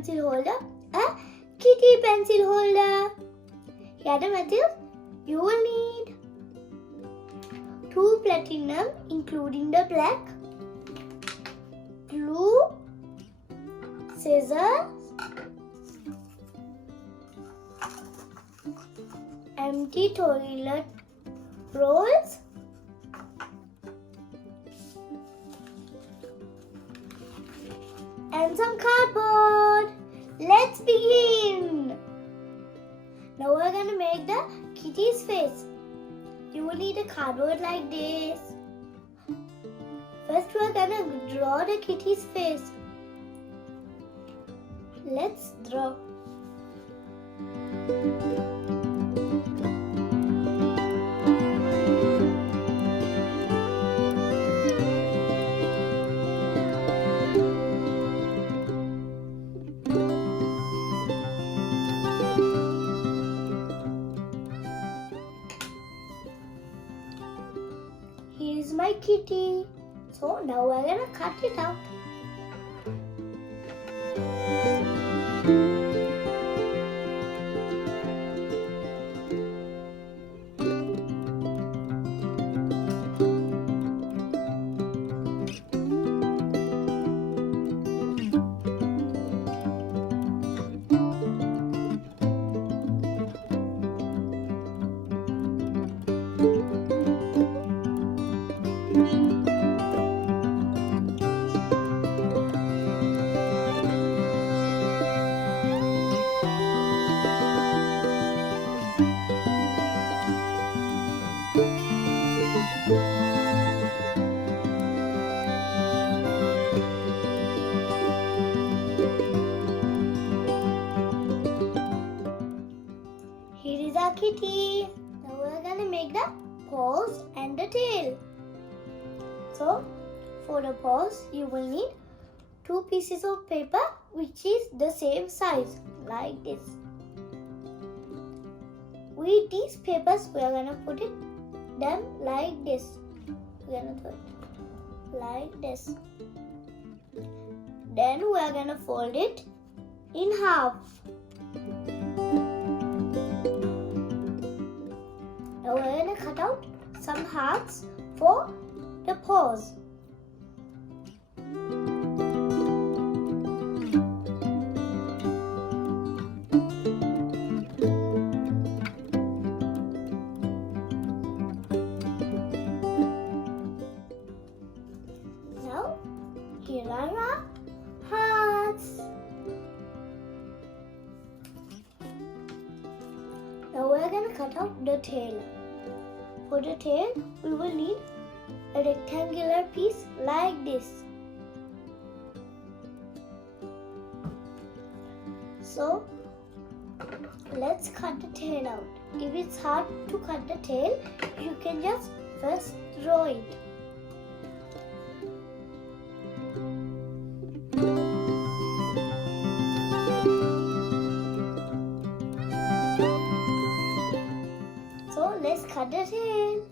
pencil holder, a kitty pencil holder. Here the materials you will need: 2 platinum including the black, glue, scissors, empty toilet rolls, and some cardboard. Let's begin. Now we're gonna make the kitty's face. You will need a cardboard like this. First we're gonna draw the kitty's face. Let's draw. Here is my kitty. So now we're gonna cut it out. Here is our kitty. Now we're gonna make the paws and the tail. So for the paws you will need 2 pieces of paper which is the same size, like this. With these papers we are gonna put them like this. We're gonna put like this. Then we are gonna fold it in half. Now we're gonna cut out some hearts for the paws. Now here are our hearts. Now we're gonna cut out the tail. For the tail, we will need a rectangular piece like this. So, let's cut the tail out. If it's hard to cut the tail, you can just first draw it. So let's cut the tail.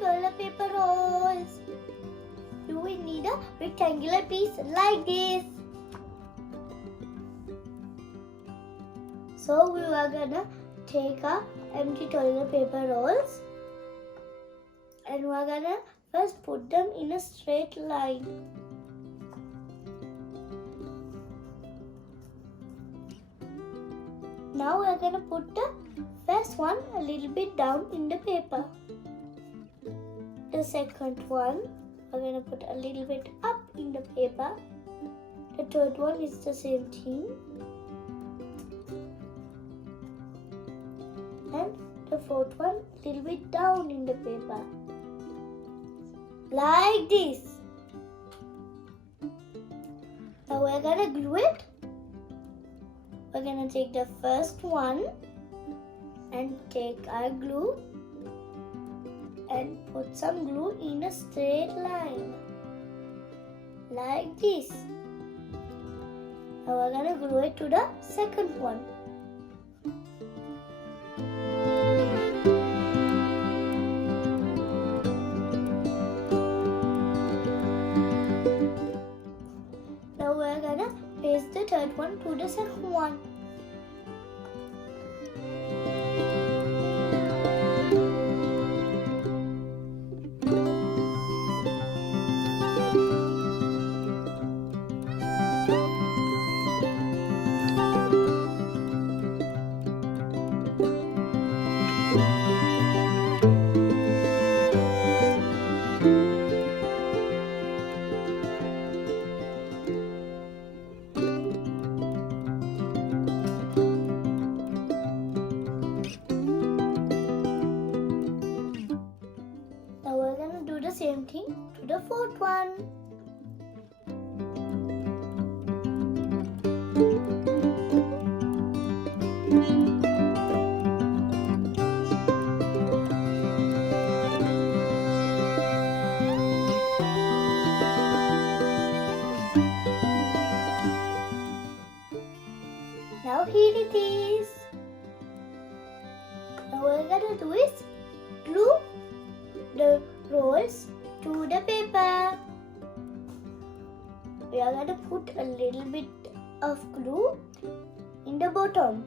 Toilet paper rolls. You will need a rectangular piece like this. So we are gonna take our empty toilet paper rolls and we are gonna first put them in a straight line. Now we are gonna put the first one a little bit down in the paper. The second one, we're going to put a little bit up in the paper. The third one is the same thing. And the fourth one a little bit down in the paper. Like this. Now we're gonna glue it. We're gonna take the first one and take our glue and put some glue in a straight line. Like this. Now we're gonna glue it to the second one. Now we're gonna paste the third one to the second one. Now we're gonna do the same thing to the fourth one. Now here it is. Now what we're gonna do is glue the rolls to the paper. We are gonna put a little bit of glue in the bottom.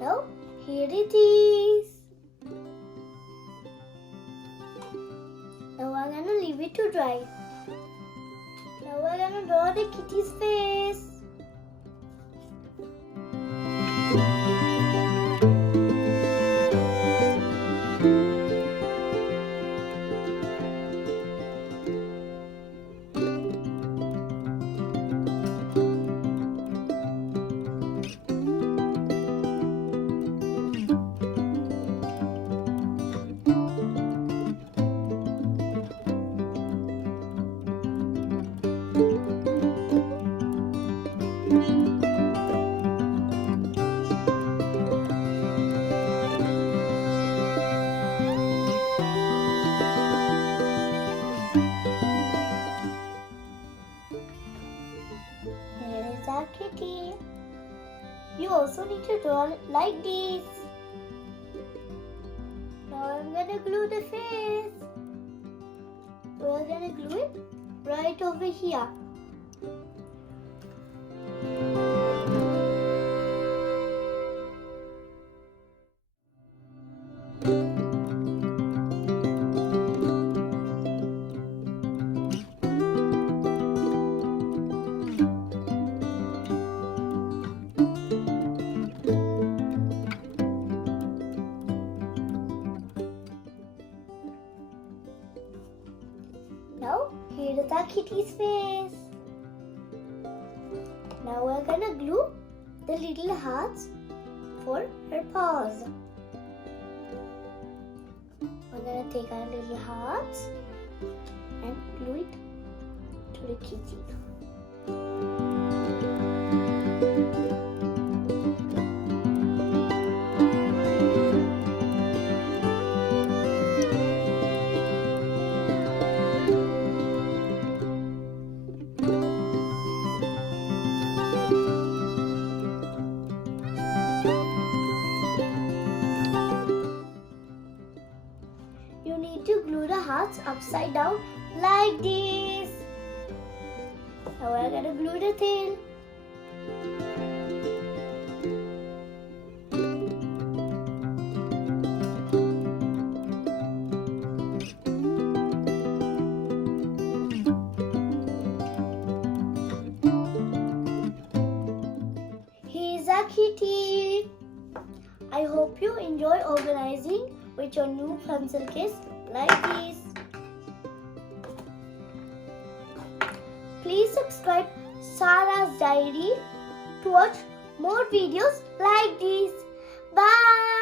Now here it is. Now I'm gonna leave it to dry. Now we're gonna draw the kitty's face. Here is our kitty. You also need to draw it like this. Now I'm gonna glue the face. We're gonna glue it right over here. Now, here is our kitty's face. Now we're gonna glue the little hearts for her paws. We're gonna take our little hearts and glue it to the keychain. You need to glue the hearts upside down like this. Now we're gonna glue the tail. Here's a kitty. I hope you enjoy organizing with your new pencil case like this. Please subscribe SAARA'S Diary to watch more videos like this. Bye.